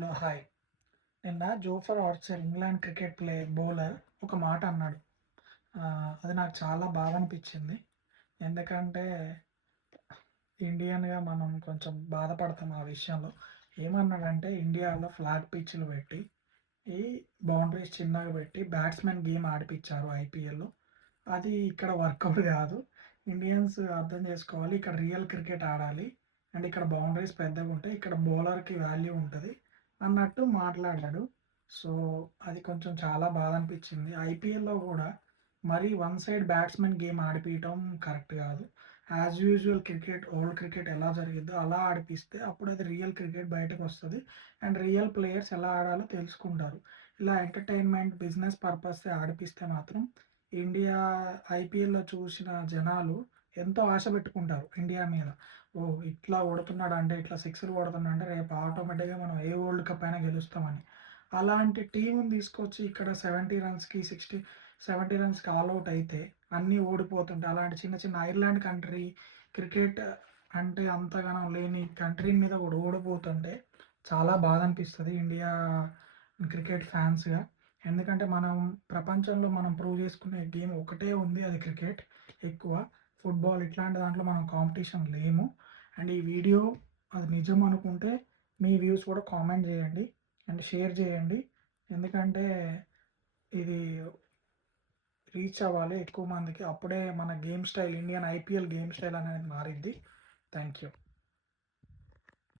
Hello hi. నిన్న Jofra Archer England cricket bowler ఒక మాట అన్నాడు. అది నాకు చాలా బాగా అనిపించింది. ఎందుకంటే ఇండియన్‌గా మనం కొంచెం బాధపడతాం ఆ విషయంలో. ఏమన్నాడంటే ఇండియాలో ఫ్లాట్ పిచ్‌లు పెట్టి, ఈ బౌండరీస్ చిన్నగా పెట్టి బ్యాట్స్‌మెన్ గేమ్ ఆడిపిచ్చారు ఐపీఎల్‌లో. అది ఇక్కడ వర్కౌట్ కాదు. ఇండియన్స్ అర్థం చేసుకోవాలి. ఇక్కడ రియల్ క్రికెట్ ఆడాలి. అండ్ ఇక్కడ బౌండరీస్ పెద్దగుంటాయి. ఇక్కడ బౌలర్‌కి వాల్యూ ఉంటది అన్నట్టు మాట్లాడాడు. సో, అది కొంచెం చాలా బాధ అనిపించింది. ఐపీఎల్‌లో గూడా మరీ వన్ సైడ్ బ్యాట్స్‌మెన్ గేమ్ ఆడిపియటం కరెక్ట్ గాదు. As usual cricket, old cricket ఎలా జరిగిద్దో అలా ఆడిపిస్తే అప్పుడు అది రియల్ క్రికెట్ బయటకొస్తది. అండ్ రియల్ ప్లేయర్స్ ఎలా ఆడాలో తెలుసుకుంటారు. ఇలా ఎంటర్‌టైన్‌మెంట్, బిజినెస్ పర్పస్‌తో ఆడిపిస్తే మాత్రం ఇండియా ఐపీఎల్‌లో చూసిన జనాలు ఎంతో ఆశ పెట్టుకుంటారు ఇండియా మీద. ఓహ్! ఇట్లా కొడుతున్నాడంటే, ఇట్లా సిక్స్‌లు కొడుతున్నాడంటే రేపు ఆటోమేటిక్‌గా మనం ఏ వరల్డ్ కప్ అయినా గెలుస్తామని. అలాంటి టీమ్‌ని తీసుకొచ్చి ఇక్కడ 70 రన్స్‌కి, 70 రన్స్‌కి ఆల్ ఔట్ అయితే అన్నీ ఓడిపోతుంటే అలాంటి చిన్న చిన్న ఐర్లాండ్ కంట్రీ క్రికెట్ అంటే అంతగనం లేని కంట్రీ మీద కూడా ఓడిపోతుంటే చాలా బాధ అనిపిస్తది ఇండియా క్రికెట్ ఫ్యాన్స్‌గా. ఎందుకంటే మనం ప్రపంచంలో మనం ప్రూవ్ చేసుకునే గేమ్ ఒకటే ఉంది. అది క్రికెట్ ఎక్కువ. ఫుట్‌బాల్ ఇట్లాంటి దాంట్లో మనం కాంపిటీషన్ లేము. అండ్ ఈ వీడియో అది నిజం అనుకుంటే మీ వ్యూస్ కూడా కామెంట్ చేయండి. అండ్ షేర్ చేయండి. ఎందుకంటే ఇది రీచ్ అవ్వాలి ఎక్కువ మందికి. అప్పుడే మన game style Indian IPL game style అనేది మారిద్ది. Thank you.